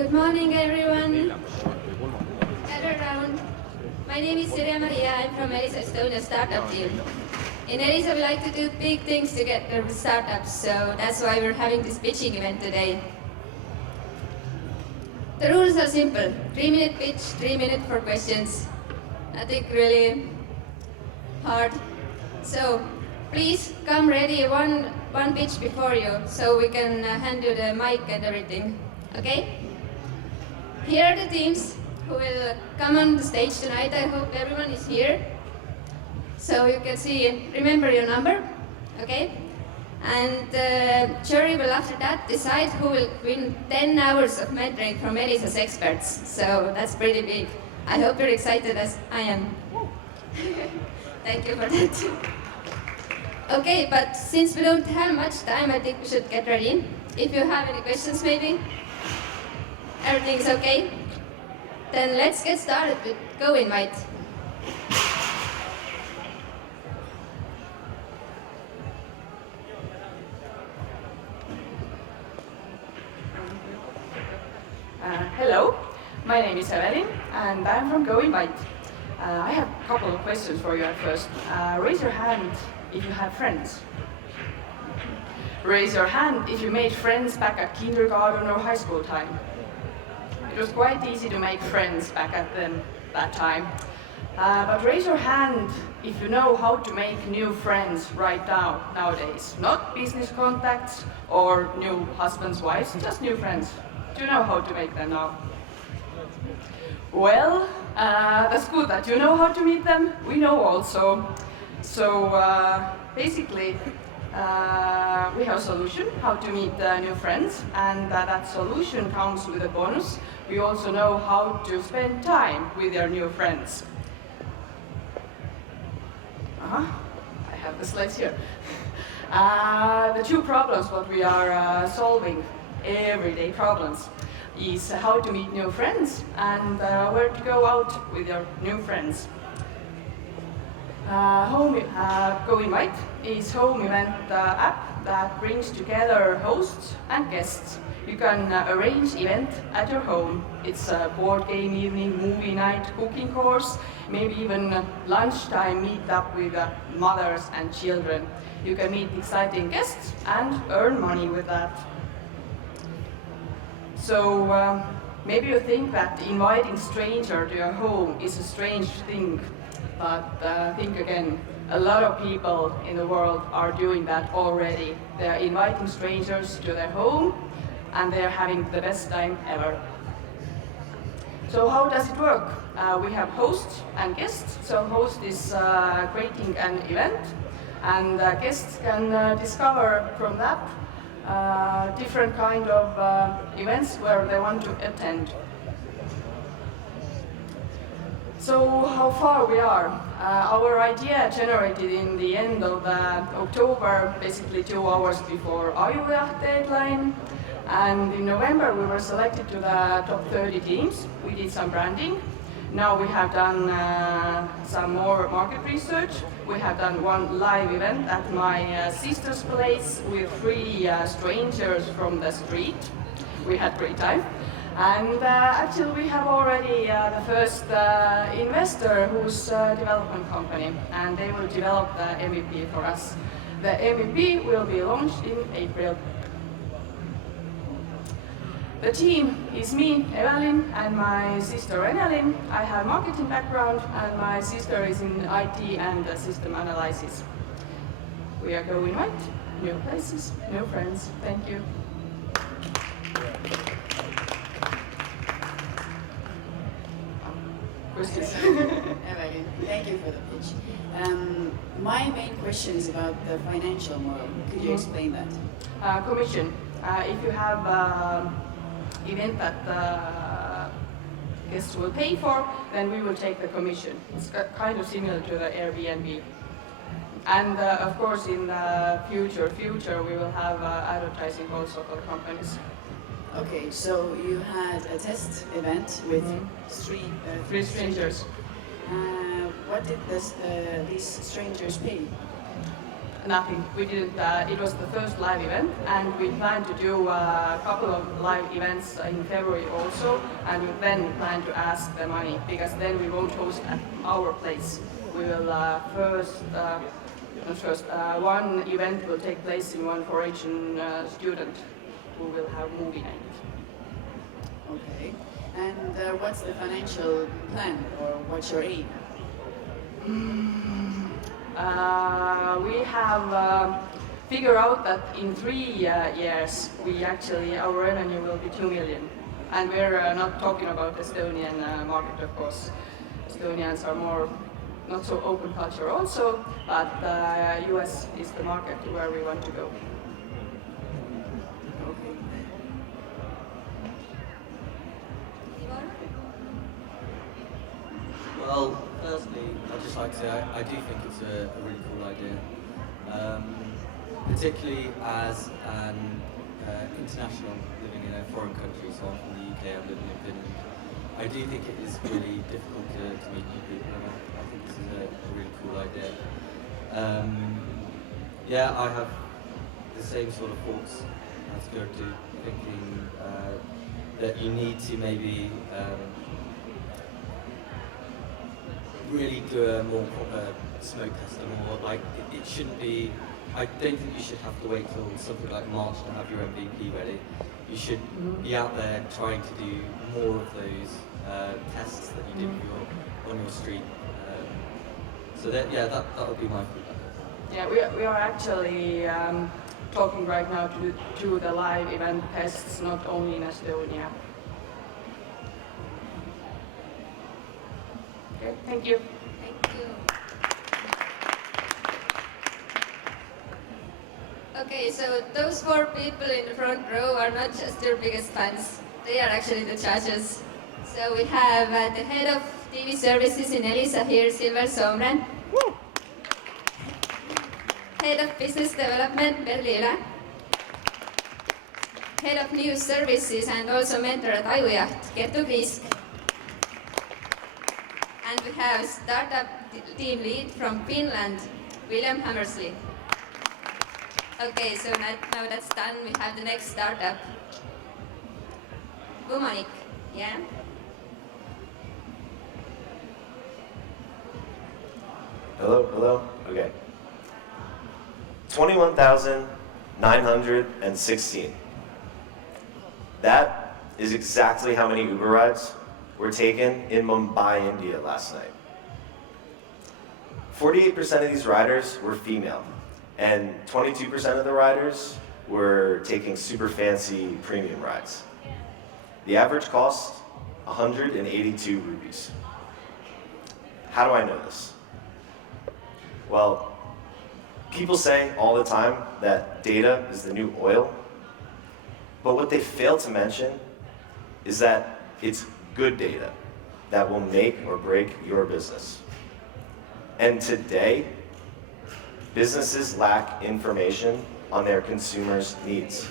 Good morning, everyone. Gather around. My name is Sirje. I'm from Elisa Estonia startup team. In Elisa, we like to do big things together with startups, so that's why we're having this pitching event today. The rules are simple. 3-minute pitch, 3 minutes for questions. Nothing really hard. So please come ready one pitch before you, so we can hand you the mic and everything. Okay? Here are the teams who will come on the stage tonight. I hope everyone is here. So you can see, remember your number, okay? And jury will after that decide who will win 10 hours of mentoring from Elisa's experts. So that's pretty big. I hope you're excited as I am. Thank you for that. Okay, but since we don't have much time, I think we should get ready. If you have any questions maybe, everything's okay? Then let's get started with Go Invite. Hello, my name is Evelyn and I'm from Go Invite. I have a couple of questions for you at first. Raise your hand if you have friends. Raise your hand if you made friends back at kindergarten or high school time. It was quite easy to make friends back at that time. But raise your hand if you know how to make new friends right now, nowadays. Not business contacts or new husbands, wives, just new friends. Do you know how to make them now? Well, that's good that you know how to meet them. We know also. So basically, we have a solution how to meet new friends, and that solution comes with a bonus. We also know how to spend time with your new friends. I have the slides here. The two problems what we are solving, everyday problems, is how to meet new friends and where to go out with your new friends. Go Invite is home event app that brings together hosts and guests. You can arrange event at your home. It's a board game evening, movie night, cooking course, maybe even lunchtime meet-up with mothers and children. You can meet exciting guests and earn money with that. So maybe you think that inviting stranger to your home is a strange thing, but think again. A lot of people in the world are doing that already. They are inviting strangers to their home and they are having the best time ever. So how does it work? We have hosts and guests. So host is creating an event and guests can discover from that different kind of events where they want to attend. So how far we are? Our idea generated in the end of October, basically 2 hours before our deadline. And in November we were selected to the top 30 teams. We did some branding. Now we have done some more market research. We have done one live event at my sister's place with 3 strangers from the street. We had great time. And actually we have already the first investor who's a development company, and they will develop the MVP for us. The MVP will be launched in April. The team is me, Evelyn, and my sister Enelin. I have marketing background, and my sister is in IT and system analysis. We are Go Invite, new places, new friends. Thank you. Evelyn, thank you for the pitch. My main question is about the financial model. Could you explain that? Commission. If you have event that guests will pay for, then we will take the commission. It's kind of similar to the Airbnb. And of course, in the future, we will have advertising also for companies. Okay, so you had a test event with three strangers. What did these strangers pay? Nothing. We didn't. It was the first live event, and we plan to do a couple of live events in February also, and then we plan to ask the money, because then we won't host at our place. We will one event will take place in one foreign student who will have movie night. Okay. And what's the financial plan, or what's your aim? We have figured out that in 3 years, our revenue will be 2 million. And we're not talking about Estonian market, of course. Estonians are not so open culture also, but US is the market where we want to go. Okay. Well, firstly, I'd just like to say I do think it's a really cool idea, particularly as an international living in a foreign country, so I'm from the UK, I'm living in Finland. I do think it is really difficult to meet new people, and I think this is a really cool idea. Yeah, I have the same sort of thoughts as Gertrude, thinking that you need to maybe really do a more proper smoke test, or like it shouldn't be. I don't think you should have to wait till something like March to have your MVP ready. You should be out there trying to do more of those tests that you did on your street. So that would be my feedback. Yeah, we are actually talking right now to do the live event tests, not only in Estonia. Okay, thank you. Thank you. Okay, so those 4 people in the front row are not just your biggest fans, they are actually the judges. So we have the head of TV services in Elisa here, Silver Somren. Head of business development, Berlila. Head of news services and also mentor at Ajujaht, Kertu Kriisk. And we have startup team lead from Finland, William Hammersley. Okay, so now that's done, we have the next startup. Bumanik, yeah? Hello? Okay. 21,916. That is exactly how many Uber rides were taken in Mumbai, India last night. 48% of these riders were female, and 22% of the riders were taking super fancy premium rides. The average cost, 182 rupees. How do I know this? Well, people say all the time that data is the new oil, but what they fail to mention is that it's good data that will make or break your business. And today, businesses lack information on their consumers' needs.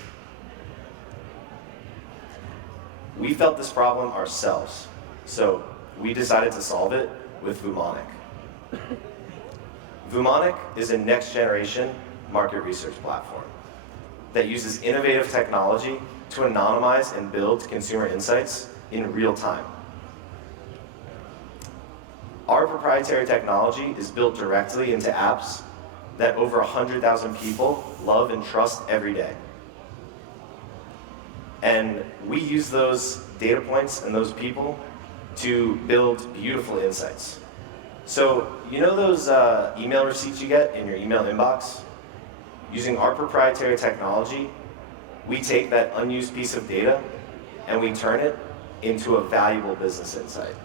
We felt this problem ourselves, so we decided to solve it with Vumonic. Vumonic is a next-generation market research platform that uses innovative technology to anonymize and build consumer insights in real time. Our proprietary technology is built directly into apps that over 100,000 people love and trust every day. And we use those data points and those people to build beautiful insights. So, you know those email receipts you get in your email inbox? Using our proprietary technology, we take that unused piece of data and we turn it into a valuable business insight.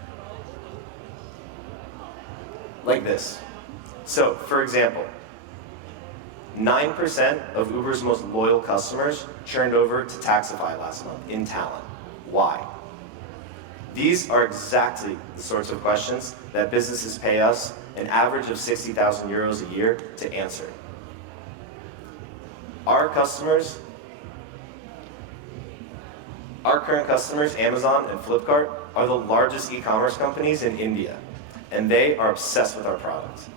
Like this. So, for example, 9% of Uber's most loyal customers churned over to Taxify last month in Talent. Why? These are exactly the sorts of questions that businesses pay us an average of 60,000 euros a year to answer. Our current customers, Amazon and Flipkart, are the largest e-commerce companies in India, and they are obsessed with our product.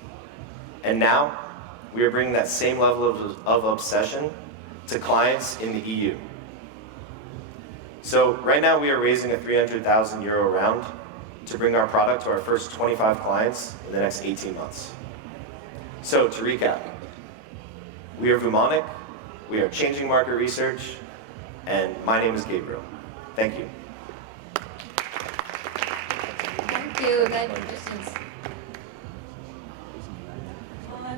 And now, we are bringing that same level of obsession to clients in the EU. So right now we are raising a €300,000 round to bring our product to our first 25 clients in the next 18 months. So to recap, we are Vumonic, we are changing market research, and my name is Gabriel. Thank you. Thank you. Time for questions. I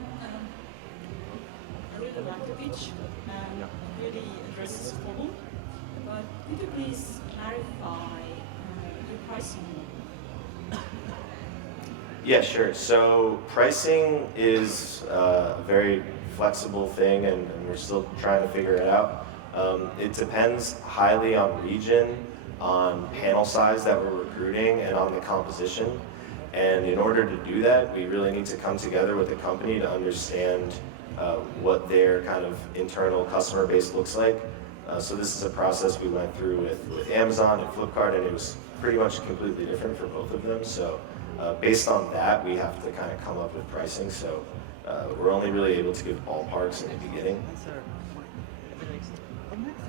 really like the pitch and really addresses the problem. But could you please clarify your pricing? Yeah, sure. So pricing is a very flexible thing, and we're still trying to figure it out. It depends highly on region, on panel size that we're recruiting, and on the composition. And in order to do that, we really need to come together with the company to understand what their kind of internal customer base looks like. So this is a process we went through with Amazon and Flipkart, and it was pretty much completely different for both of them. So based on that, we have to kind of come up with pricing. So we're only really able to give ballparks in the beginning.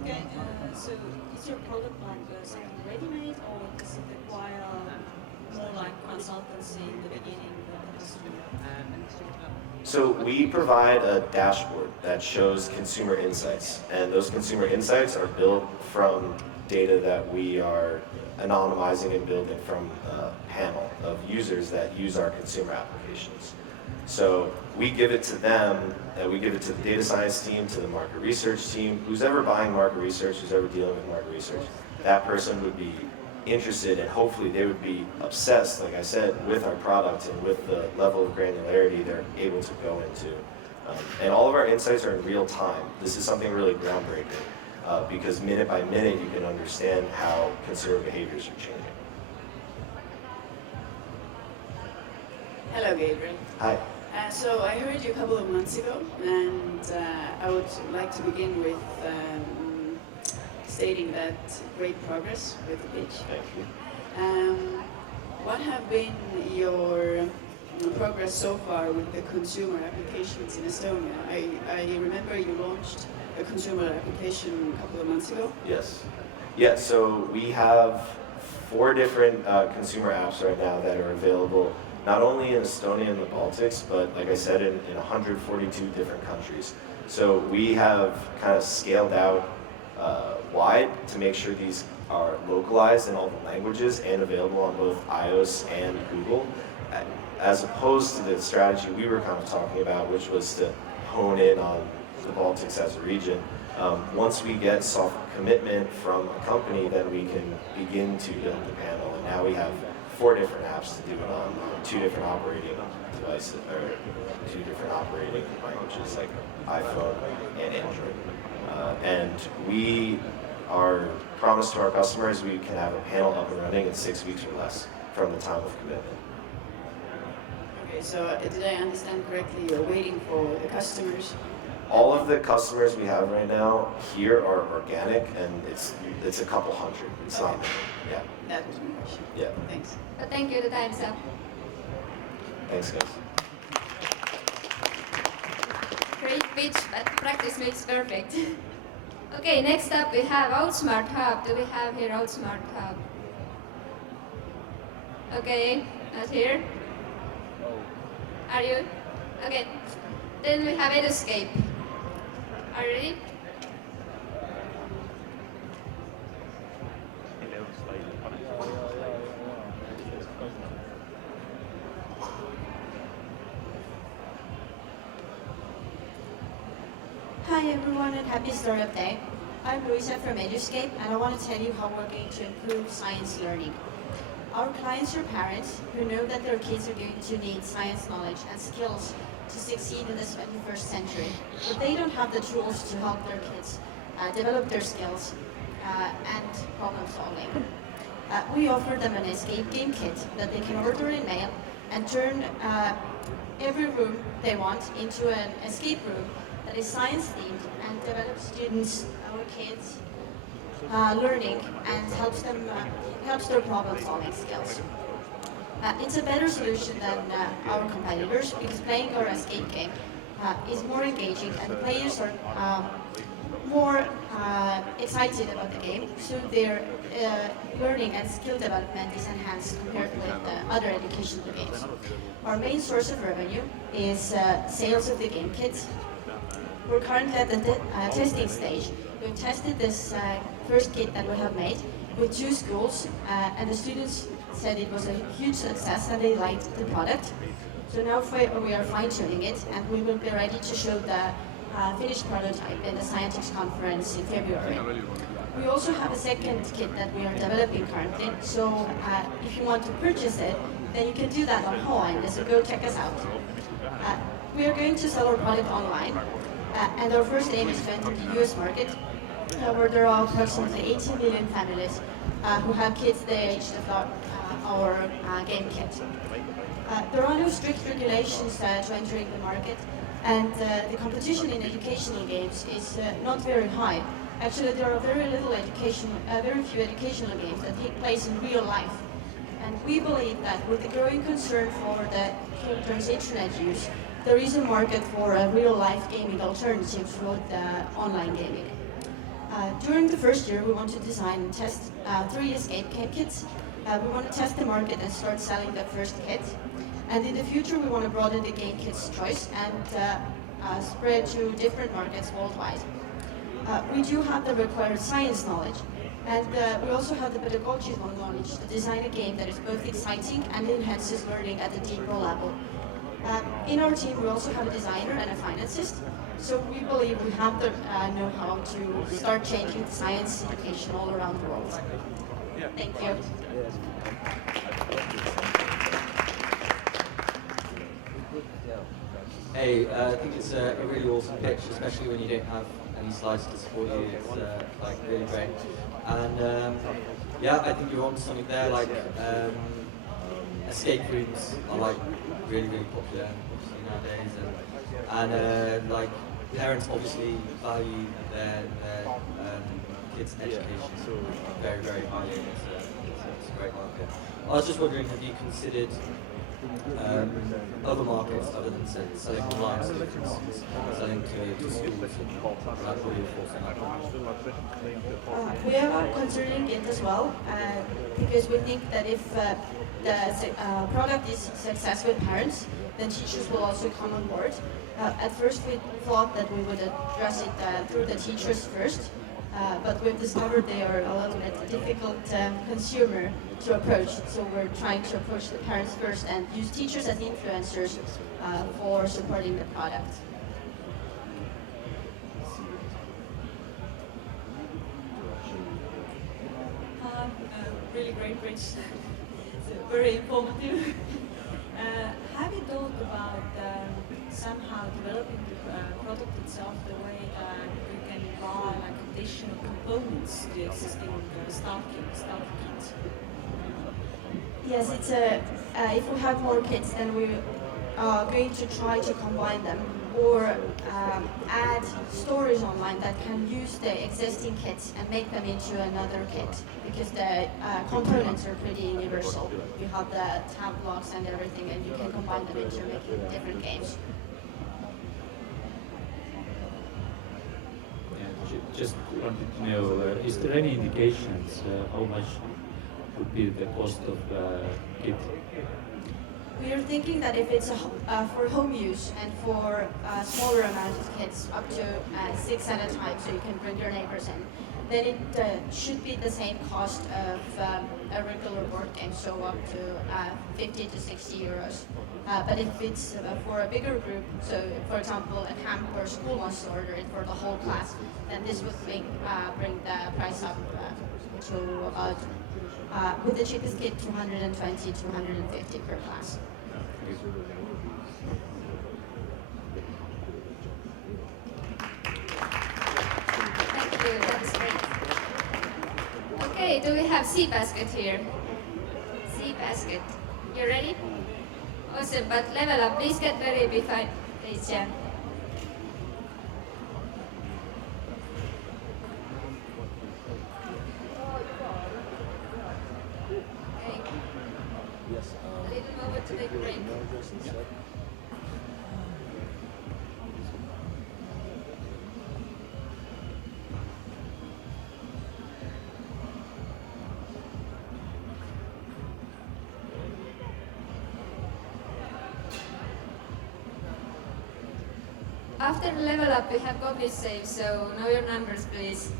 Okay, so is your product like something ready-made, or does it require more like consultancy in the beginning with the customer? So we provide a dashboard that shows consumer insights, and those consumer insights are built from data that we are anonymizing and building from a panel of users that use our consumer applications. So we give it to them, we give it to the data science team, to the market research team, who's ever buying market research, who's ever dealing with market research. That person would be interested, and hopefully they would be obsessed, like I said, with our product and with the level of granularity they're able to go into. And all of our insights are in real time. This is something really groundbreaking because minute by minute you can understand how consumer behaviors are changing. Hello, Gabriel. Hi. So I heard you a couple of months ago, and I would like to begin with stating that great progress with the pitch. Thank you. What have been your progress so far with the consumer applications in Estonia? I remember you launched a consumer application a couple of months ago. Yes. Yeah, so we have 4 different consumer apps right now that are available not only in Estonia and the Baltics, but like I said, in 142 different countries. So we have kind of scaled out wide to make sure these are localized in all the languages and available on both iOS and Google, as opposed to the strategy we were kind of talking about, which was to hone in on the Baltics as a region. Once we get soft commitment from a company, then we can begin to build the panel. And now we have 4 different apps to do it on 2 different operating devices, or 2 different operating languages like iPhone and Android. And we are promised to our customers we can have a panel up and running in 6 weeks or less from the time of commitment. Okay, so did I understand correctly? You're waiting for the customers? All of the customers we have right now here are organic, and it's a couple hundred. It's not many. Yeah. That was my question. Yeah. Thanks. But thank you, the time's up. Thanks, guys. Great pitch, but practice makes perfect. Okay, next up we have Outsmart Hub. Do we have here Outsmart Hub? Okay, not here. Are you? Okay. Then we have Lehestik. Are you ready? Hi everyone and happy Startup Day. I'm Elisa from Lehestik and I want to tell you how we're going to improve science learning. Our clients are parents who know that their kids are going to need science knowledge and skills to succeed in the 21st century, but they don't have the tools to help their kids develop their skills and problem solving. We offer them an escape game kit that they can order in mail and turn every room they want into an escape room that is science themed and develops students, our kids, learning and helps their problem solving skills. It's a better solution than our competitors because playing our escape game is more engaging and the players are more excited about the game, so their learning and skill development is enhanced compared with other educational games. Our main source of revenue is sales of the game kits. We're currently at the testing stage. We've tested this first kit that we have made with 2 schools, and the students said it was a huge success and they liked the product. So now we are fine-tuning it, and we will be ready to show the finished prototype in the Scientix conference in February. We also have a second kit that we are developing currently, so if you want to purchase it, then you can do that on Hawaii, so go check us out. We are going to sell our product online, and our first aim is to enter the US market, where there are approximately 18 million families who have kids the age of our game kit. There are no strict regulations to entering the market, and the competition in educational games is not very high. Actually, there are very few educational games that take place in real life. And we believe that with the growing concern for the children's internet use, there is a market for a real-life gaming alternative for the online gaming. During the first year, we want to design and test 3 escape game kits. We want to test the market and start selling the first kit. And in the future, we want to broaden the game kit's choice and spread to different markets worldwide. We do have the required science knowledge, and we also have the pedagogical knowledge to design a game that is both exciting and enhances learning at a deeper level. In our team, we also have a designer and a financist, so we believe we have the know-how to start changing science education all around the world. Thank you. Hey, I think it's a really awesome pitch, especially when you don't have any slides to support you. It's like really great. And yeah, I think you're on to something there. Like escape rooms are like really popular obviously nowadays, and like parents obviously value their kids' education very highly. It's a great market. I was just wondering, have you considered other markets other than selling online, so for instance, selling to schools and lateral reinforcement? We are considering it as well, because we think that if the product is a success with parents, then teachers will also come on board. At first we thought that we would address it through the teachers first, but we've discovered they are a little bit difficult consumer to approach, so we're trying to approach the parents first and use teachers as influencers for supporting the product. Really great pitch. It's very informative. Have you thought about somehow developing the product itself the way that you can buy like additional components to the existing start kit? Yes, it's if we have more kits, then we are going to try to combine them or add stories online that can use the existing kits and make them into another kit, because the components are pretty universal. You have the tab blocks and everything, and you can combine them into making different games. Just wanted to know, is there any indications how much would be the cost of kit? We are thinking that if it's for home use and for a smaller amount of kits, up to 6 at a time, so you can bring your neighbors in, then it should be the same cost of a regular board game, so up to 50 to 60 euros. But if it's for a bigger group, so for example a camp or school wants to order it for the whole class, then this would bring the price up to about, with the cheapest kit, 220 to 150 per class. Thank you, that's great. Okay, do we have Seabasket here? Seabasket, you ready? Awesome, but level up, please get ready before please, yeah. Okay. A little moment to take a break. after the level up, we have copies saved, so know your numbers, please.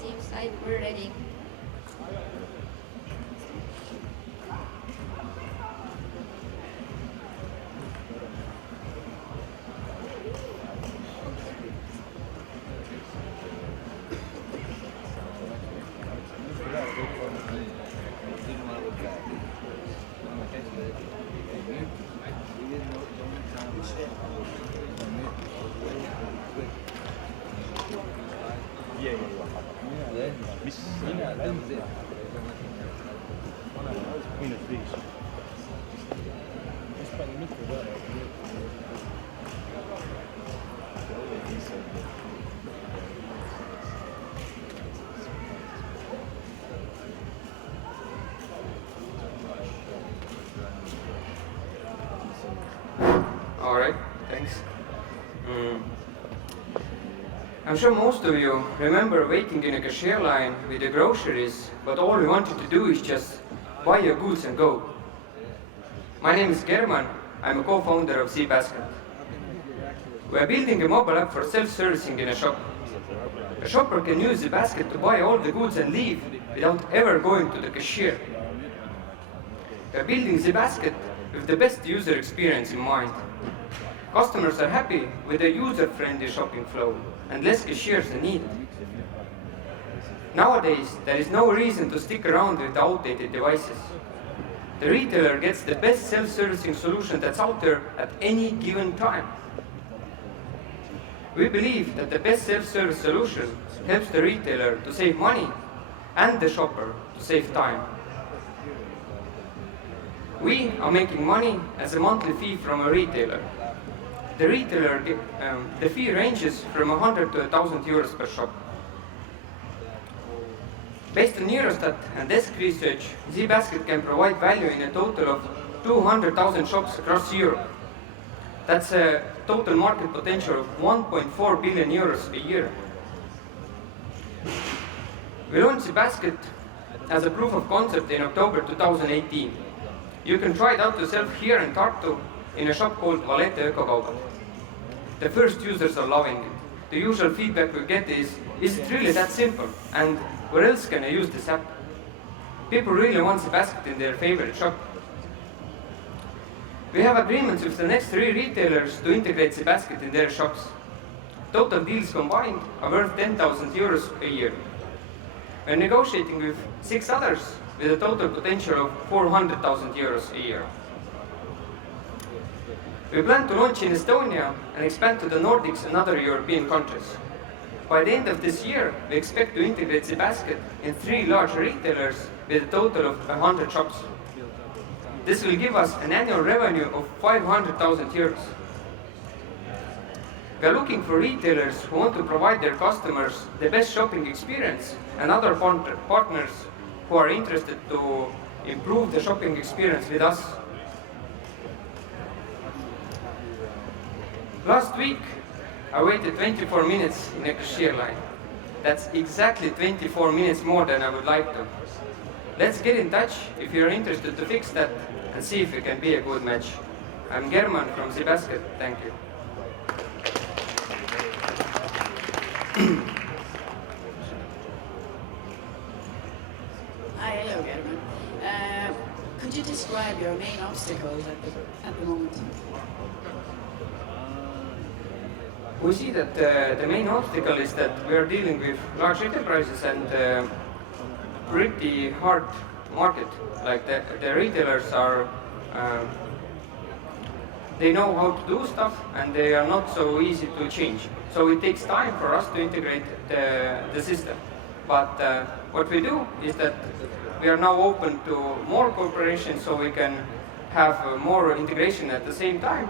Seems like we're ready. All right, thanks. I'm sure most of you remember waiting in a cashier line with the groceries, but all we wanted to do is just buy your goods and go. My name is German. I'm a co-founder of zBasket. We're building a mobile app for self-servicing in a shop. A shopper can use zBasket to buy all the goods and leave without ever going to the cashier. We're building zBasket with the best user experience in mind. Customers are happy with a user-friendly shopping flow and less cashiers than needed. Nowadays, there is no reason to stick around with outdated devices. The retailer gets the best self-servicing solution that's out there at any given time. We believe that the best self-service solution helps the retailer to save money and the shopper to save time. We are making money as a monthly fee from a retailer. The fee ranges from 100 to 1,000 euros per shop. Based on Eurostat and desk research, zBasket can provide value in a total of 200,000 shops across Europe. That's a total market potential of 1.4 billion euros a year. We launched zBasket as a proof of concept in October 2018. You can try it out yourself here in Tartu in a shop called Valete Ökokaup. The first users are loving it. The usual feedback we get is it really that simple? And where else can I use this app? People really want zBasket in their favorite shop. We have agreements with the next 3 retailers to integrate zBasket in their shops. Total deals combined are worth 10,000 euros a year. We're negotiating with 6 others with a total potential of 400,000 euros a year. We plan to launch in Estonia and expand to the Nordics and other European countries. By the end of this year, we expect to integrate zBasket in 3 large retailers with a total of 100 shops. This will give us an annual revenue of 500,000 euros. We are looking for retailers who want to provide their customers the best shopping experience and other partners who are interested to improve the shopping experience with us. Last week, I waited 24 minutes in a cashier line. That's exactly 24 minutes more than I would like to. Let's get in touch if you're interested to fix that and see if it can be a good match. I'm German from zBasket. Thank you. Hi, hello, German. Could you describe your main obstacles at the moment? We see that the main obstacle is that we are dealing with large enterprises and pretty hard market. Like the retailers are, they know how to do stuff and they are not so easy to change. So it takes time for us to integrate the system. But what we do is that we are now open to more cooperation so we can have more integration at the same time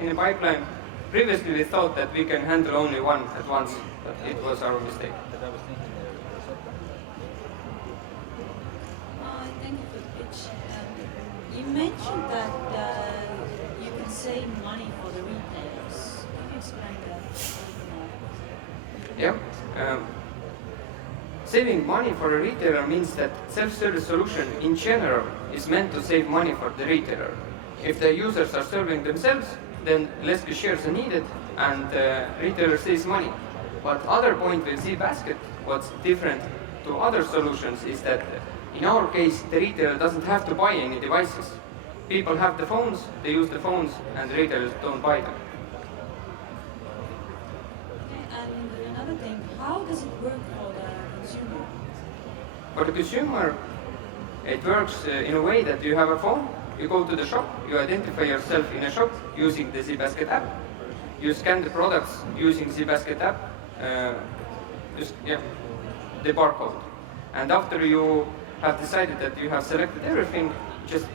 in the pipeline. Previously we thought that we can handle only one at once, but it was our mistake. Thank you for the pitch. much. You mentioned that you can save money for the retailers. Can you explain that a little more? Yeah. Saving money for a retailer means that self-service solution in general is meant to save money for the retailer. If the users are serving themselves, then less cashiers are needed and the retailer saves money. But other point with Z-Basket, what's different to other solutions is that in our case, the retailer doesn't have to buy any devices. People have the phones, they use the phones, and the retailers don't buy them. Okay, and another thing, how does it work for the consumer? For the consumer, it works in a way that you have a phone, you go to the shop, you identify yourself in a shop using the Z-Basket app. You scan the products using Z-Basket app, the barcode. And after you have decided that you have selected everything, just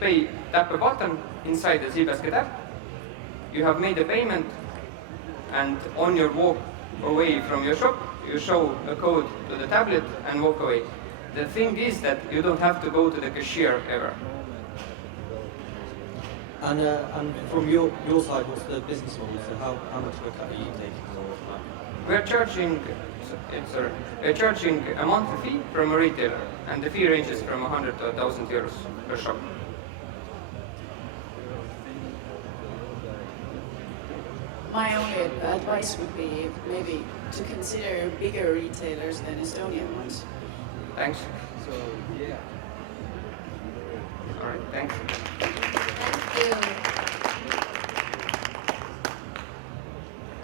tap a button inside the Z-Basket app. You have made a payment, and on your walk away from your shop, you show a code to the tablet and walk away. The thing is that you don't have to go to the cashier ever. And from your side, what's the business model? So how much of a cut are you taking? We're charging a monthly fee from a retailer, and the fee ranges from 100 to 1,000 euros per shop. My only advice would be maybe to consider bigger retailers than Estonian ones. Thanks. So, yeah. All right, thanks. Thank you.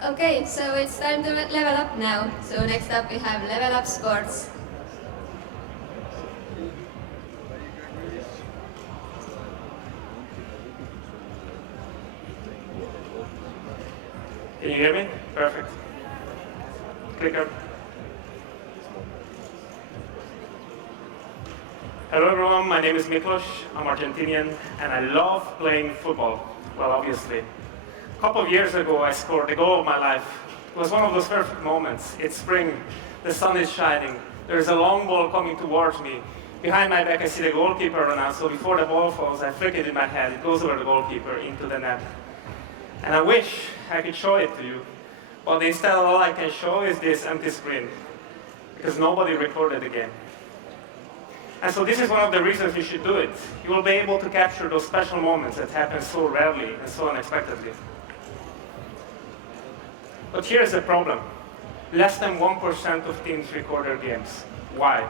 Okay, so it's time to level up now. So next up we have Level Up Sports. Can you hear me? Perfect. Clicker. Hello everyone, my name is Miklos. I'm Argentinian and I love playing football. Well, obviously. A couple of years ago I scored the goal of my life. It was one of those perfect moments. It's spring, the sun is shining, there's a long ball coming towards me. Behind my back I see the goalkeeper run out, so before the ball falls I flick it in my head, it goes over the goalkeeper into the net. And I wish I could show it to you, but instead all I can show is this empty screen, because nobody recorded the game. And so this is one of the reasons you should do it. You will be able to capture those special moments that happen so rarely and so unexpectedly. But here's the problem. Less than 1% of teams record their games. Why?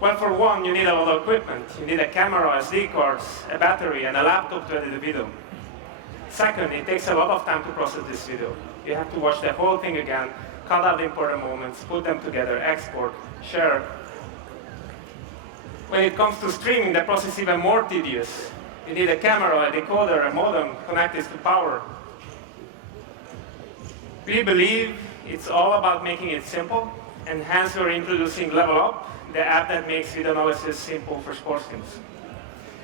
Well, for one, you need a lot of equipment. You need a camera, SD cards, a battery, and a laptop to edit the video. Second, it takes a lot of time to process this video. You have to watch the whole thing again, cut out the important moments, put them together, export, share. When it comes to streaming, the process is even more tedious. You need a camera, a decoder, a modem, connect this to power. We believe it's all about making it simple, and hence we're introducing Level Up, the app that makes video analysis simple for sports teams.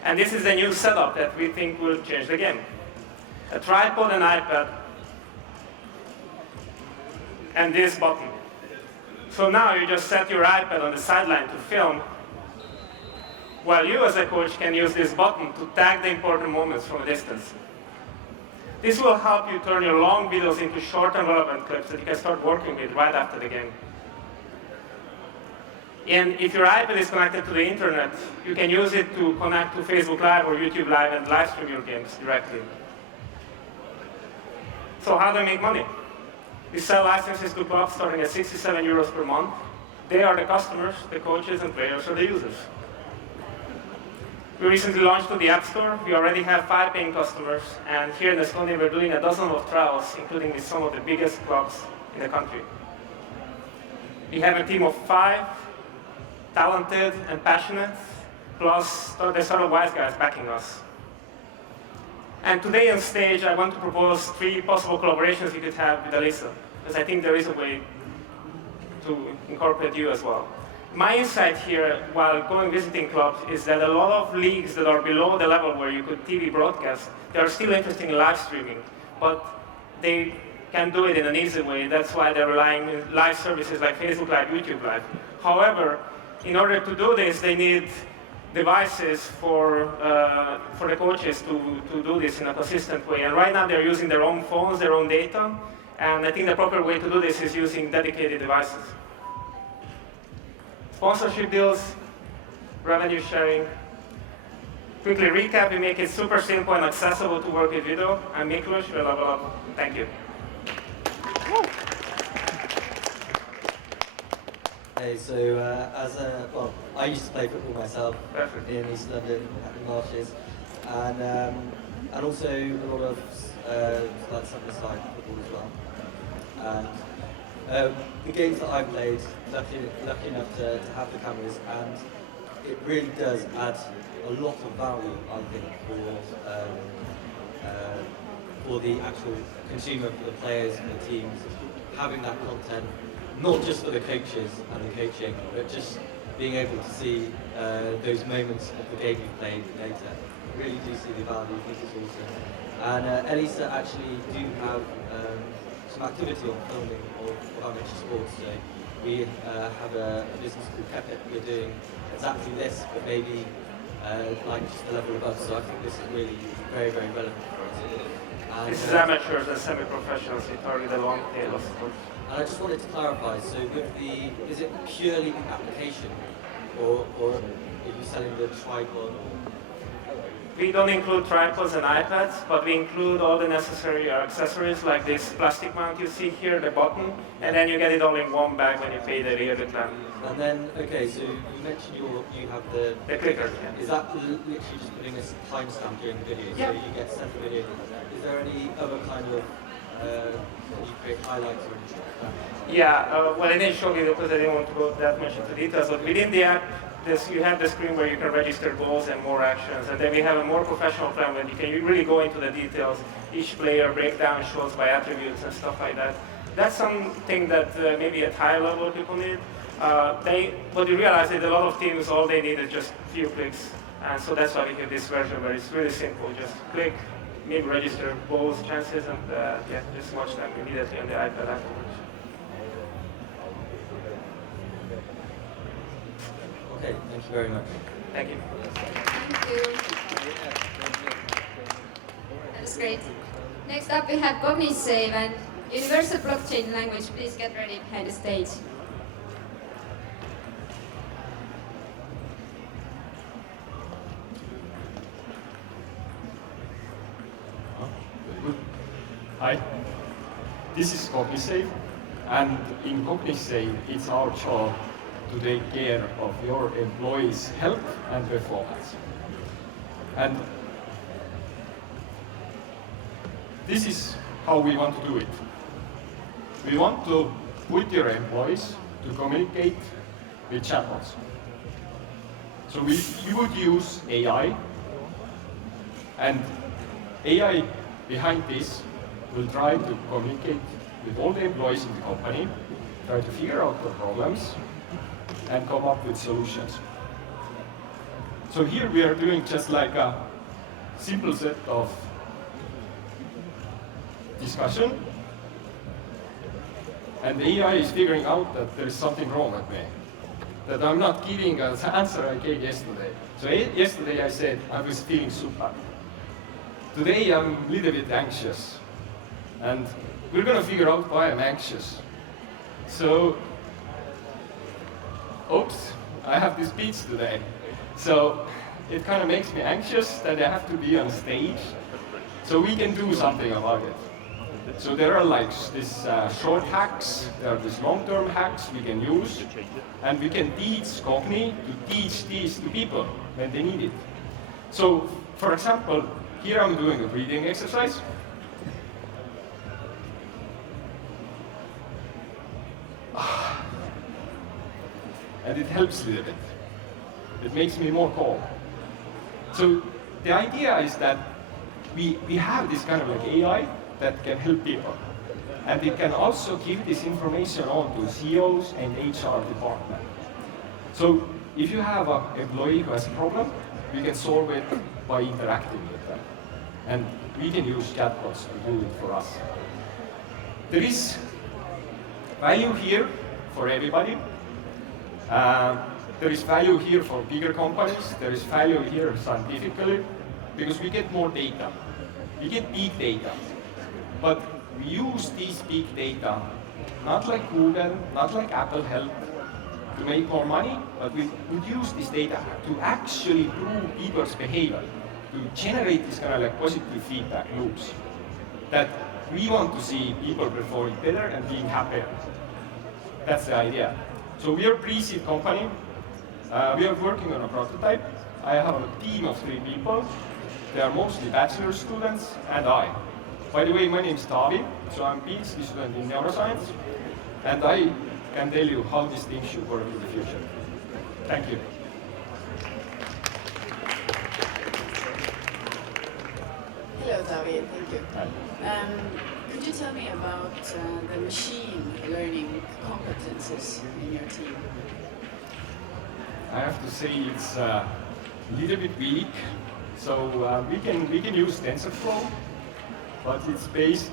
And this is the new setup that we think will change the game. A tripod, an iPad, and this button. So now you just set your iPad on the sideline to film, while you as a coach can use this button to tag the important moments from a distance. This will help you turn your long videos into short and relevant clips that you can start working with right after the game. And if your iPad is connected to the internet, you can use it to connect to Facebook Live or YouTube Live and live stream your games directly. So how do we make money? We sell licenses to clubs starting at 67 euros per month. They are the customers, the coaches and players are the users. We recently launched to the App Store. We already have 5 paying customers, and here in Estonia we're doing a dozen of trials, including with some of the biggest clubs in the country. We have a team of 5, talented and passionate, plus the sort of wise guys backing us. And today on stage I want to propose 3 possible collaborations we could have with Elisa, because I think there is a way to incorporate you as well. My insight here, while going visiting clubs, is that a lot of leagues that are below the level where you could TV broadcast, they are still interested in live streaming, but they can do it in an easy way. That's why they're relying on live services like Facebook Live, YouTube Live. However, in order to do this, they need devices for the coaches to do this in a consistent way. And right now they're using their own phones, their own data, and I think the proper way to do this is using dedicated devices. Sponsorship deals, revenue sharing. Quickly recap, we make it super simple and accessible to work with video. I'm Miklós, we'll level up. Thank you. Hey, so well, I used to play football myself in East London in marshes, and also a lot of like side football as well. And the games that I played, lucky enough to have the cameras, and it really does add a lot of value, I think, for the actual consumer, for the players and the teams, having that content. Not just for the coaches and the coaching, but just being able to see those moments of the game you played later. Really do see the value, I think it's awesome. And Elisa actually do have some activity on filming of amateur sports. So we have a business called Kepit. We're doing exactly this, but maybe like just a level above. So I think this is really very, very relevant for us. And, this is amateurs and semi-professionals, we target the long tail of sports. And I just wanted to clarify, so with is it purely the application, or are you selling the tripod? We don't include tripods and iPads, but we include all the necessary accessories like this plastic mount you see here, the button, and then you get it all in one bag when you pay the yearly plan. And then, okay, so you mentioned you have the clicker. Yeah. Is that literally just putting a timestamp during the video, yeah. So you get sent the video? Is there any other kind of you create highlights or anything like that? Yeah, well I didn't show you because I didn't want to go that much into details, but within the app, you have the screen where you can register goals and more actions, and then we have a more professional plan where you can really go into the details, each player breakdown shows by attributes and stuff like that. That's something that maybe at higher level people need. But you realize that a lot of teams, all they need is just a few clicks, and so that's why we have this version where it's really simple, just click, maybe register goals, chances, and yeah, just watch them immediately on the iPad afterwards. Okay, thank you very much. Thank you. Thank you. That was great. Next up we have Cognisave and Universal Blockchain Language. Please get ready behind the stage. Hi, this is Cognisave, and in Cognisave it's our job to take care of your employees' health and performance. And this is how we want to do it. We want to put your employees to communicate with chatbots. So you would use AI, and AI behind this will try to communicate with all the employees in the company, try to figure out the problems, and come up with solutions. So here we are doing just like a simple set of discussion, and the AI is figuring out that there is something wrong with me, that I'm not giving an answer I gave yesterday. So yesterday I said I was feeling super. Today I'm a little bit anxious. And we're going to figure out why I'm anxious. So, oops, I have this speech today. So it kind of makes me anxious that I have to be on stage. So we can do something about it. So there are like these short hacks, there are these long-term hacks we can use, and we can teach Cogni to teach these to people when they need it. So, for example, here I'm doing a breathing exercise. And it helps a little bit. It makes me more calm. So the idea is that we have this kind of like AI that can help people. And it can also give this information on to CEOs and HR department. So if you have an employee who has a problem, we can solve it by interacting with them. And we can use chatbots to do it for us. There is value here for everybody. there is value here for bigger companies, there is value here scientifically, because we get more data. We get big data. But we use these big data, not like Google, not like Apple Health, to make more money, but we would use this data to actually improve people's behavior, to generate this kind of like positive feedback loops that we want to see people performing better and being happier. That's the idea. So we are a pre-seed company. We are working on a prototype. I have a team of 3 people. They are mostly bachelor students and I. By the way, my name is Taavi, so I'm a PhD student in neuroscience, and I can tell you how this thing should work in the future. Thank you. Hello, Taavi. Thank you. Could you tell me about the machine learning competences in your team? I have to say it's a little bit weak. So we can use TensorFlow, but it's based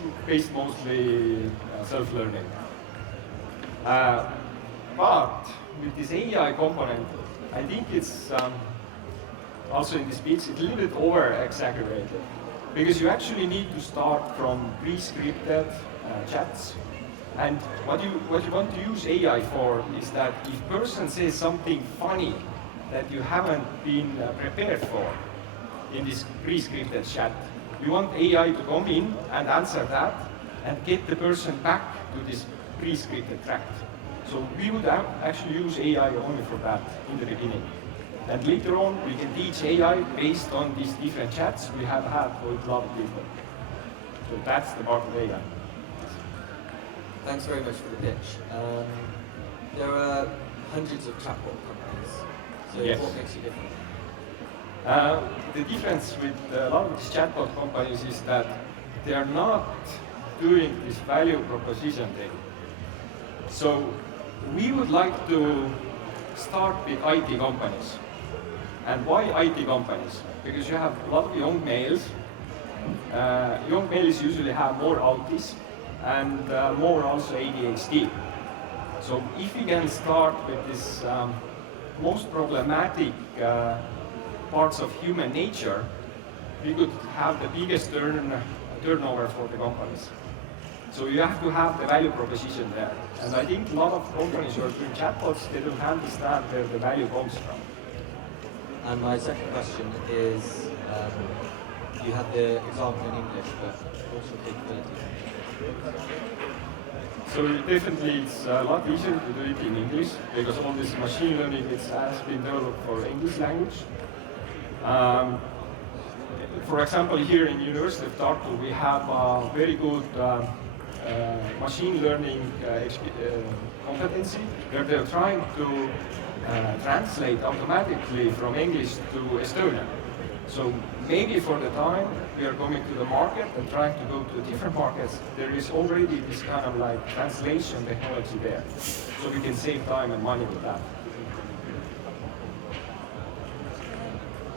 mostly self-learning. But with this AI component, I think it's also in this speech it's a little bit over-exaggerated, because you actually need to start from pre-scripted chats. And what you want to use AI for is that if person says something funny that you haven't been prepared for in this pre-scripted chat, you want AI to come in and answer that and get the person back to this pre-scripted track. So we would actually use AI only for that in the beginning. And later on, we can teach AI based on these different chats we have had with a lot of people. So that's the part of AI. Thanks very much for the pitch. There are hundreds of chatbot companies. So Yes. what makes you different? The difference with a lot of these chatbot companies is that they are not doing this value proposition thing. So we would like to start with IT companies. And why IT companies? Because you have a lot of young males. Young males usually have more autism and more also ADHD. So if we can start with this most problematic parts of human nature, we could have the biggest turnover for the companies. So you have to have the value proposition there. And I think a lot of companies who are doing chatbots, they don't understand where the value comes from. And my second question is, you had the example in English, but what's your capability? So definitely it's a lot easier to do it in English, because all this machine learning has been developed for English language. For example, here in University of Tartu, we have a very good machine learning competency, where they're trying to translate automatically from English to Estonian. So maybe for the time we are going to the market and trying to go to different markets, there is already this kind of like translation technology there. So we can save time and money with that.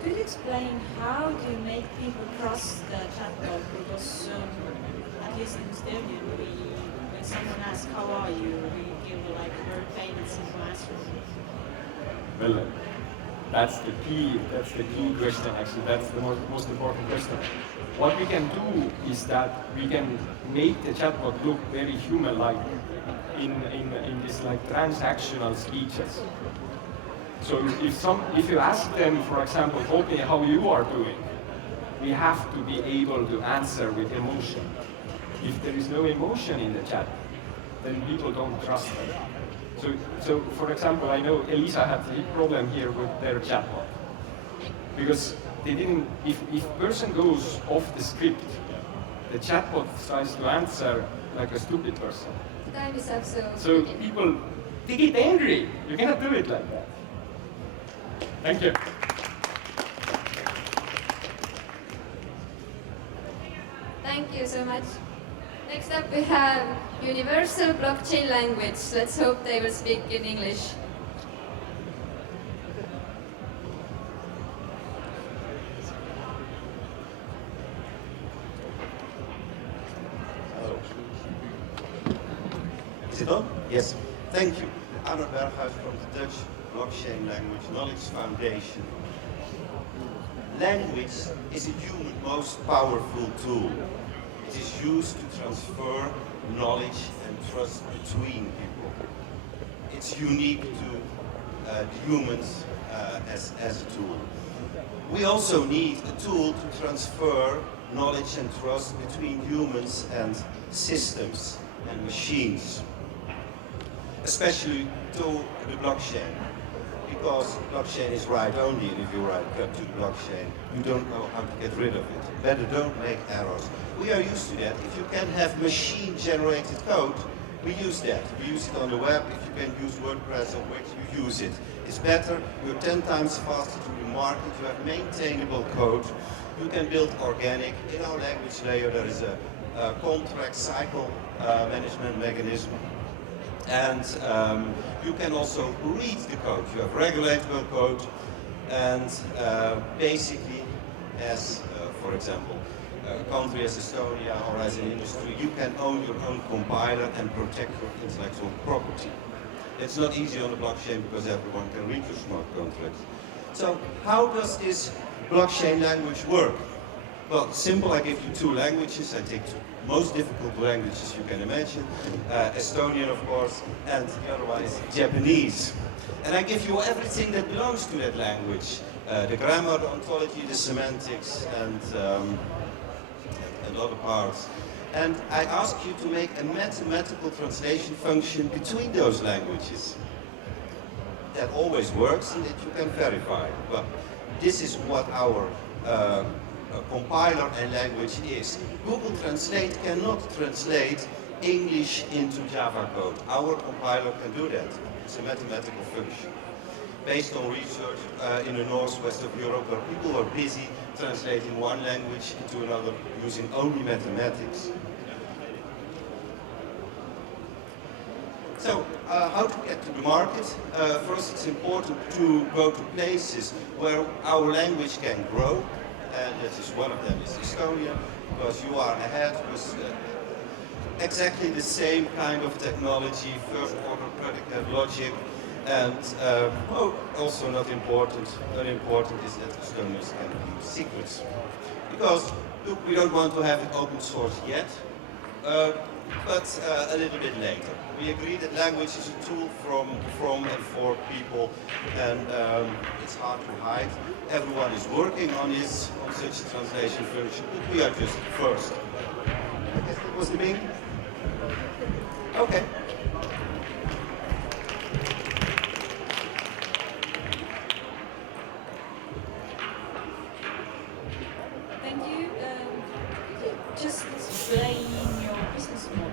Could you explain how do you make people trust the chatbot? Because at least in Estonian, when someone asks how are you, we give like a very plain and simple answer. Well, that's the key question actually. That's the most important question. What we can do is that we can make the chatbot look very human-like in this like transactional speeches. So if you ask them, for example, told me how you are doing, we have to be able to answer with emotion. If there is no emotion in the chat, then people don't trust them. So for example, I know Elisa had a problem here with their chatbot. Because they didn't, if person goes off the script, the chatbot tries to answer like a stupid person. Time is up, So people, they get angry. You cannot do it like that. Thank you. Thank you so much. Next up we have Universal Blockchain Language. Let's hope they will speak in English. Is it on? Yes. Thank you. Arno Berghuis from the Dutch blockchain language knowledge foundation. Language is a human most powerful tool. It is used to transfer knowledge and trust between people. It's unique to humans as a tool. We also need a tool to transfer knowledge and trust between humans and systems and machines, especially to the blockchain, because blockchain is write-only, and if you write code to the blockchain, you don't know how to get rid of it. Better don't make errors. We are used to that. If you can have machine-generated code, we use that. We use it on the web. If you can use WordPress or Wix, you use it. It's better. You're 10 times faster to the market. You have maintainable code. You can build organic. In our language layer, there is a contract cycle management mechanism. And you can also read the code. You have regulatable code. And basically, as for example, a country as Estonia or as an industry, you can own your own compiler and protect your intellectual property. It's not easy on the blockchain because everyone can read your smart contracts. So how does this blockchain language work? Well, simple. I give you two languages. I take two most difficult languages you can imagine. Estonian, of course, and the other one is Japanese. And I give you everything that belongs to that language. The grammar, the ontology, the semantics, and other parts. And I ask you to make a mathematical translation function between those languages. That always works and that you can verify. Well, this is what our compiler and language is. Google Translate cannot translate English into Java code. Our compiler can do that. It's a mathematical function. Based on research in the northwest of Europe where people are busy translating one language into another using only mathematics. So, how to get to the market? First, it's important to go to places where our language can grow, and that is one of them is Estonia, because you are ahead with exactly the same kind of technology, first order predicate logic, and also not important, unimportant is that Estonians can use secrets. Because, look, we don't want to have it open source yet, but a little bit later. We agree that language is a tool from and for people, and it's hard to hide. Everyone is working on this, on such a translation function, but we are just first. I guess that was the main. Okay. Thank you. Just explain your business model.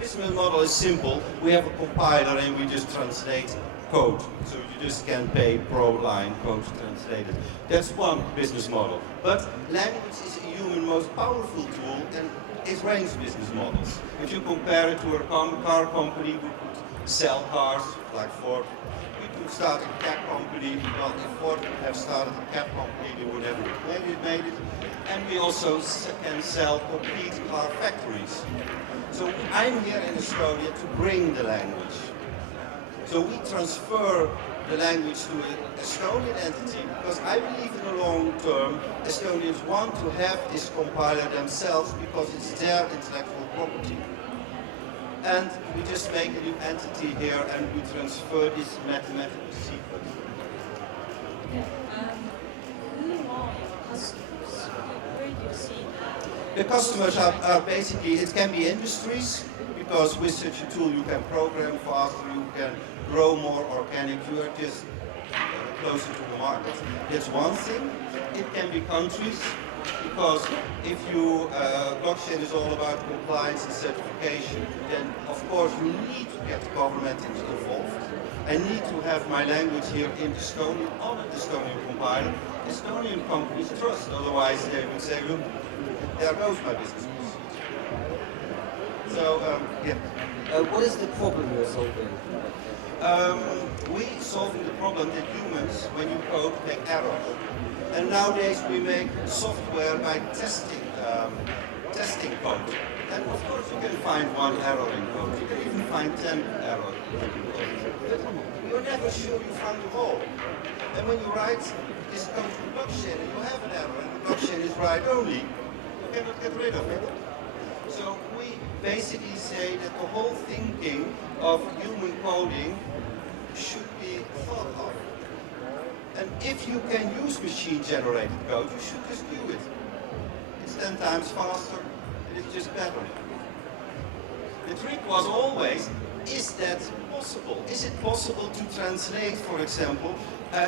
Business model is simple. We have a compiler and we just translate code. So you just can pay per line code translated. That's one business model. But language is a human most powerful tool and it ranges business models. If you compare it to a car company who could sell cars, like Ford, we could start a cab company. Well, if Ford would have started a cab company, they would never have made it. And we also can sell complete car factories. So I'm here in Estonia to bring the language. So we transfer the language to an Estonian entity because I believe in the long term Estonians want to have this compiler themselves because it's their intellectual property. And we just make a new entity here and we transfer this mathematical secret. Who are your customers? Where do you see that? The customers are basically, it can be industries, because with such a tool you can program faster, you can grow more organic, you are just closer to the market. That's one thing. It can be countries, because if you, blockchain is all about compliance and certification, then of course you need to get the government involved. I need to have my language here in Estonian, on an Estonian compiler. Estonian companies trust, otherwise they would say, look, there goes my business. So, yeah. What is the problem you're solving? We're solving the problem that humans, when you code, make errors. And nowadays we make software by testing code. And of course you can find one error in code, you can even find 10 errors in code. But you're never sure you found them all. And when you write this code to the blockchain and you have an error and the blockchain is right only, you cannot get rid of it. So we basically say that the whole thinking of human coding should be thought of. And if you can use machine-generated code, you should just do it. It's 10 times faster, and it's just better. The trick was always, is that possible? Is it possible to translate, for example,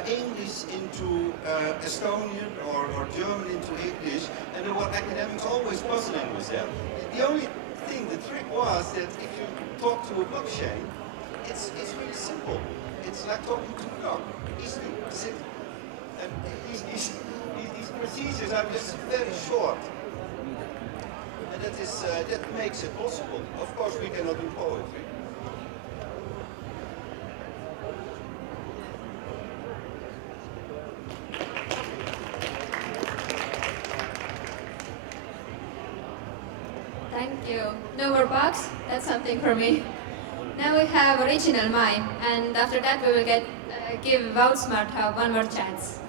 English into Estonian or German into English? And there were academics always puzzling with that. The only thing, the trick was that if you talk to a blockchain, it's really simple. It's like talking to a dog. Easy, simple. And these procedures are just very short. And that makes it possible. Of course, we cannot do poetry. Thank you. No more bugs? That's something for me. Now we have original mime, and after that we will give Outsmart Hub one more chance.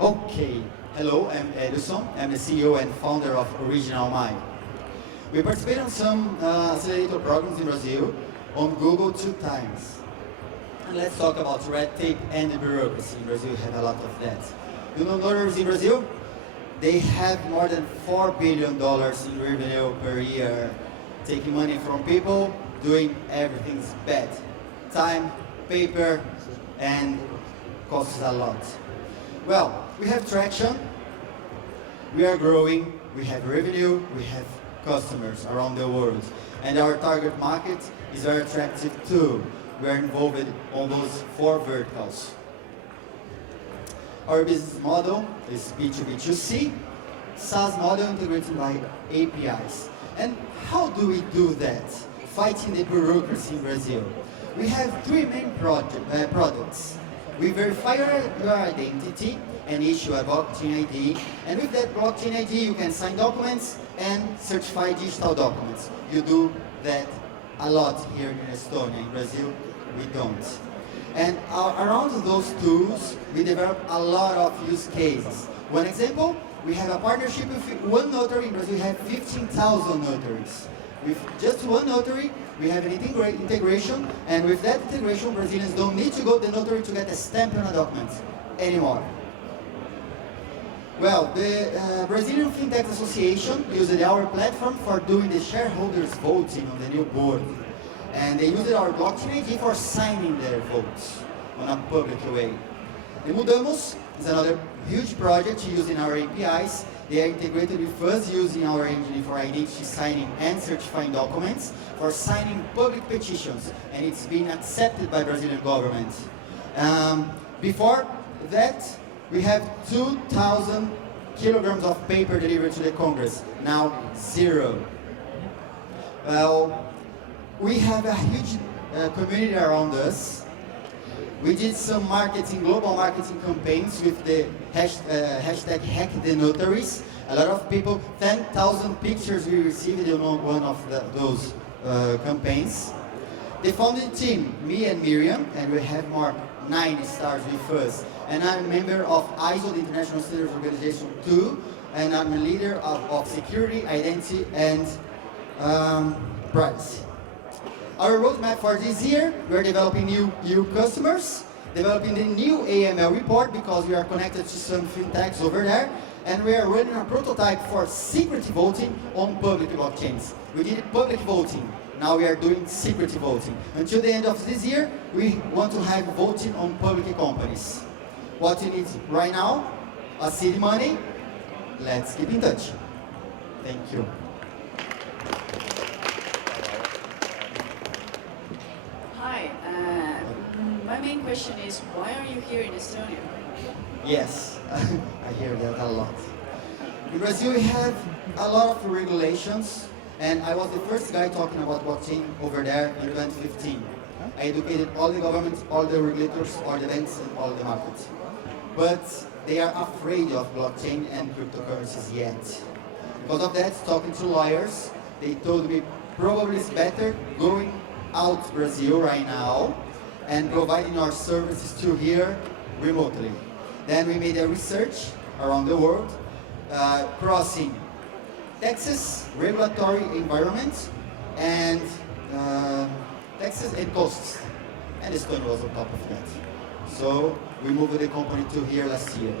Okay, hello, I'm Edison. I'm the CEO and founder of Original Mime. We participated in some accelerator programs in Brazil on Google 2 times. And let's talk about red tape and the bureaucracy. In Brazil, we have a lot of that. You know notaries in Brazil? They have more than $4 billion in revenue per year, taking money from people, doing everything's bad. Time, paper, and costs a lot. Well, we have traction, we are growing, we have revenue, we have customers around the world. And our target market is very attractive too. We are involved on those 4 verticals. Our business model is B2B2C, SaaS model integrated by APIs. And how do we do that? Fighting the bureaucracy in Brazil. We have 3 main products. We verify your identity and issue a blockchain ID. And with that blockchain ID, you can sign documents and certify digital documents. You do that a lot here in Estonia. In Brazil, we don't. And around those tools, we develop a lot of use cases. One example, we have a partnership with one notary. In Brazil, we have 15,000 notaries. With just one notary, we have an integration, and with that integration, Brazilians don't need to go to the notary to get a stamp on a document anymore. Well, the Brazilian FinTech Association used our platform for doing the shareholders voting on the new board. And they used our blockchain ID for signing their votes on a public way. The Mudamos is another huge project using our APIs. They are integrated with us using our engine for identity signing and certifying documents, for signing public petitions, and it's been accepted by Brazilian government. Before that, we have 2,000 kilograms of paper delivered to the Congress, now 0. Well, we have a huge community around us. We did some global marketing campaigns with the hashtag #HackTheNotaries. A lot of people, 10,000 pictures we received in one of those campaigns. The founding team, me and Miriam, and we have more 9 stars with us. And I'm a member of ISO, the International Standards Organization 2, and I'm a leader of security, identity, and privacy. Our roadmap for this year, we're developing new customers, developing the new AML report because we are connected to some fintechs over there, and we are running a prototype for secret voting on public blockchains. We did public voting, now we are doing secret voting. Until the end of this year, we want to have voting on public companies. What you need right now, a seed money, let's keep in touch. Thank you. Hi, my main question is, why are you here in Estonia? Yes, I hear that a lot. In Brazil, we have a lot of regulations, and I was the first guy talking about blockchain over there in 2015. I educated all the governments, all the regulators, all the banks, and all the markets. But they are afraid of blockchain and cryptocurrencies yet. Because of that, talking to lawyers, they told me probably it's better going out Brazil right now and providing our services to here remotely. Then we made a research around the world, crossing taxes, regulatory environment, and taxes and costs. And Estonia was on top of that. So we moved the company to here last year.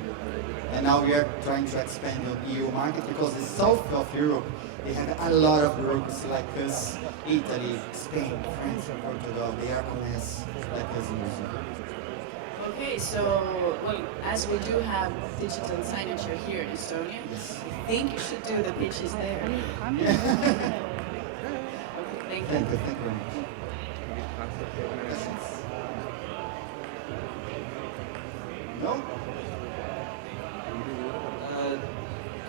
And now we are trying to expand on EU market because the south of Europe, they have a lot of bureaucracy like us, Italy, Spain, France, and Portugal. They are a mess like us in Brazil. Okay, so, well, as we do have digital signature here in Estonia, I think you should do the pitches there. Okay, thank you. Thank you very much. Questions? No?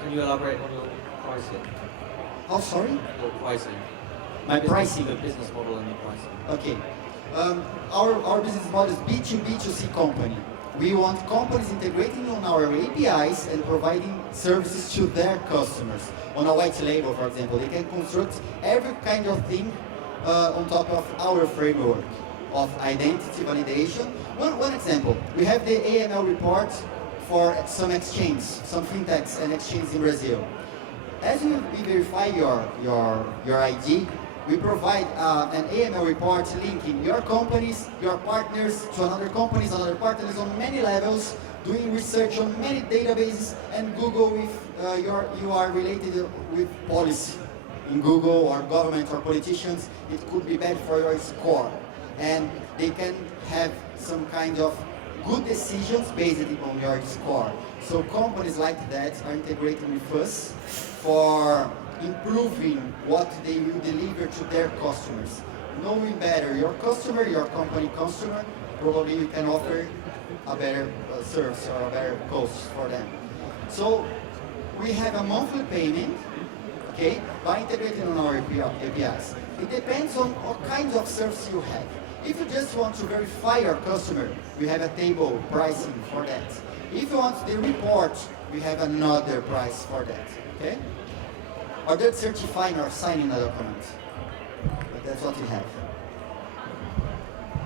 Can you elaborate on your pricing? Oh, sorry? Your pricing. My pricing? The business model and the pricing. Okay. Our business model is B2B2C company. We want companies integrating on our APIs and providing services to their customers. On a white label, for example, they can construct every kind of thing on top of our framework of identity validation. One example, we have the AML report for some exchange, some fintechs and exchanges in Brazil. As we verify your ID, we provide an AML report linking your companies, your partners to another partners on many levels, doing research on many databases, and Google if you are related with policy in Google or government or politicians, it could be bad for your score. And they can have some kind of good decisions based on your score. So companies like that are integrating with us for improving what they will deliver to their customers. Knowing better your customer, your company customer, probably you can offer a better service or a better cost for them. So we have a monthly payment, okay, by integrating on our APIs. It depends on what kinds of service you have. If you just want to verify your customer, we have a table pricing for that. If you want the report, we have another price for that, okay? Or just certifying or signing a document. But that's what we have.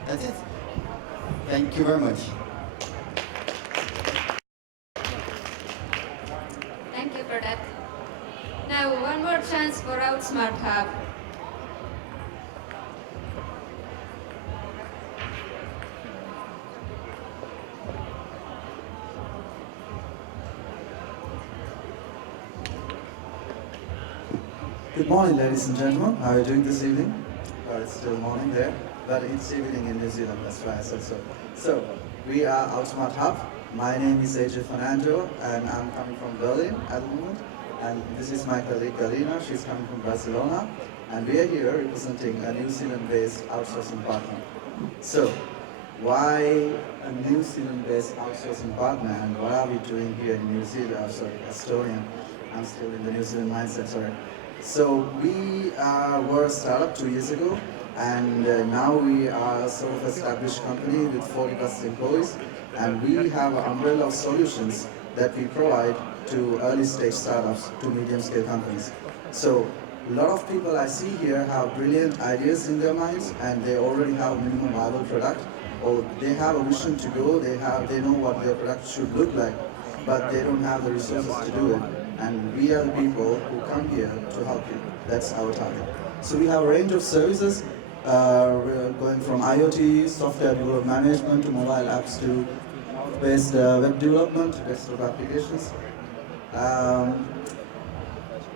That's it. Thank you very much. Thank you for that. Now, one more chance for Outsmart Hub. Good morning, ladies and gentlemen. How are you doing this evening? It's still morning there, but it's evening in New Zealand, that's why I said so. So, we are Outsmart Hub. My name is Sirje Fernando, and I'm coming from Berlin at the moment. And this is my colleague Galina, she's coming from Barcelona. And we are here representing a New Zealand-based outsourcing partner. So, why a New Zealand-based outsourcing partner, and what are we doing here in New Zealand, Estonia? I'm still in the New Zealand mindset, sorry. So we were a startup 2 years ago, and now we are a sort of established company with 40 plus employees, and we have an umbrella of solutions that we provide to early stage startups, to medium scale companies. So a lot of people I see here have brilliant ideas in their minds, and they already have a minimum viable product, or they have a vision to go, they know what their product should look like, but they don't have the resources to do it. And we are the people who come here to help you. That's our target. So we have a range of services going from IoT, software development management, to mobile apps, to based web development, desktop applications.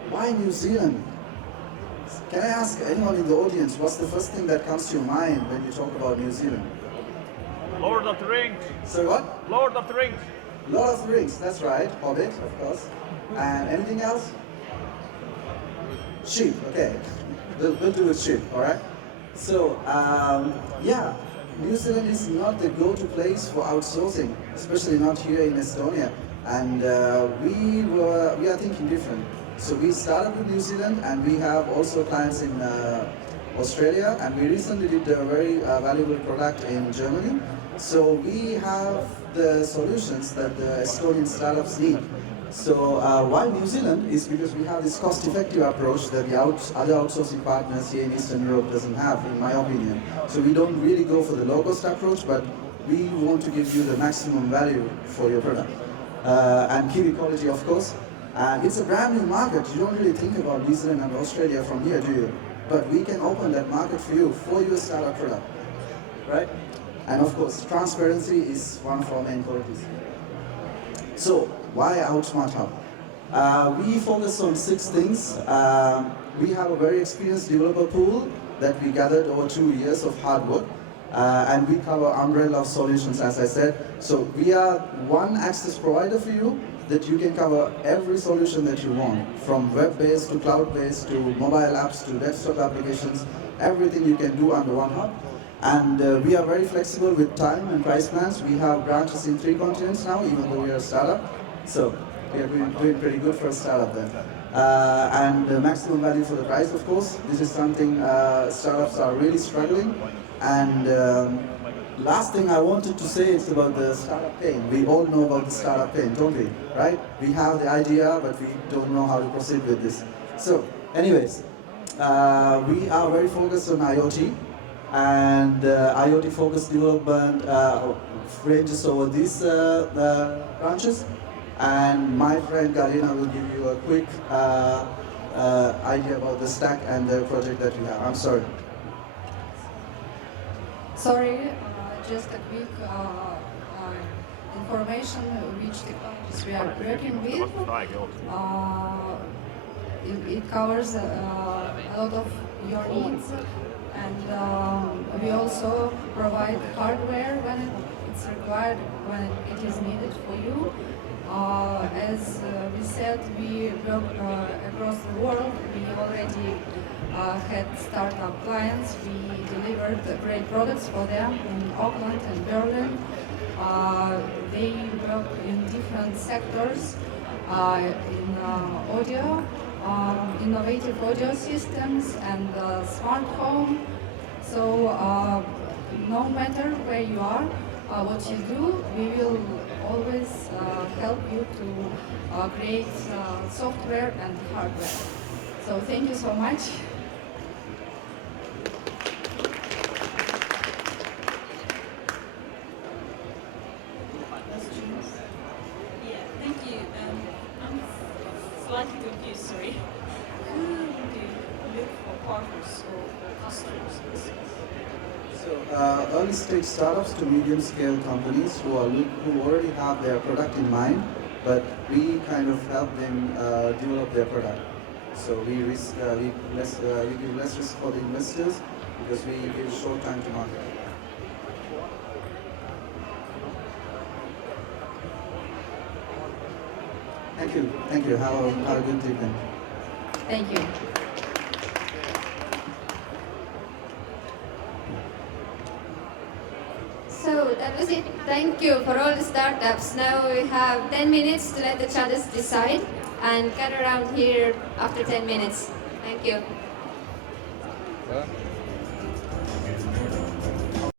Why New Zealand? Can I ask anyone in the audience, what's the first thing that comes to your mind when you talk about New Zealand? Lord of the Rings. Sorry, what? Lord of the Rings. Lord of the Rings, that's right. Hobbit, of course. And anything else? Sheep, okay. We'll do with sheep, all right? So, yeah, New Zealand is not the go-to place for outsourcing, especially not here in Estonia. And we are thinking different. So we started with New Zealand, and we have also clients in Australia, and we recently did a very valuable product in Germany. So we have the solutions that the Estonian startups need. So why New Zealand is because we have this cost-effective approach that the other outsourcing partners here in Eastern Europe doesn't have, in my opinion. So we don't really go for the low-cost approach, but we want to give you the maximum value for your product. And keep quality, of course. And it's a brand new market. You don't really think about New Zealand and Australia from here, do you? But we can open that market for you, for your startup product, right? And of course, transparency is one of our main qualities. So, why Outsmart Hub? We focus on 6 things. We have a very experienced developer pool that we gathered over 2 years of hard work. And we cover umbrella of solutions, as I said. So we are one access provider for you that you can cover every solution that you want, from web-based to cloud-based to mobile apps to desktop applications, everything you can do under one hub. And we are very flexible with time and price plans. We have branches in 3 continents now, even though we are a startup. So we are doing pretty good for a startup then. And maximum value for the price, of course. This is something startups are really struggling. And last thing I wanted to say is about the startup pain. We all know about the startup pain, don't we? Right? We have the idea, but we don't know how to proceed with this. So, anyways, we are very focused on IoT, and IoT-focused development ranges over these branches. And my friend Galina will give you a quick idea about the stack and the project that we have. I'm sorry. Sorry, just a quick information which technologies we are working with. It covers a lot of your needs, and we also provide hardware when it's required, when it is needed for you. As we said, we work across the world. We already had startup clients. We delivered great products for them in Auckland and Berlin. They work in different sectors, in audio, innovative audio systems and smart home. So no matter where you are, what you do, we will always help you to create software and hardware. So thank you so much. Yeah, thank you. I'm slightly confused, sorry. Who do you look for partners or customers? So early stage startups to medium scale companies who already have their product in mind, but we kind of help them develop their product. So we give less risk for the investors because we give short time to market. Thank you. Have a good evening. Thank you. So that was it. Thank you for all the startups. Now we have 10 minutes to let the judges decide and gather around here after 10 minutes. Thank you.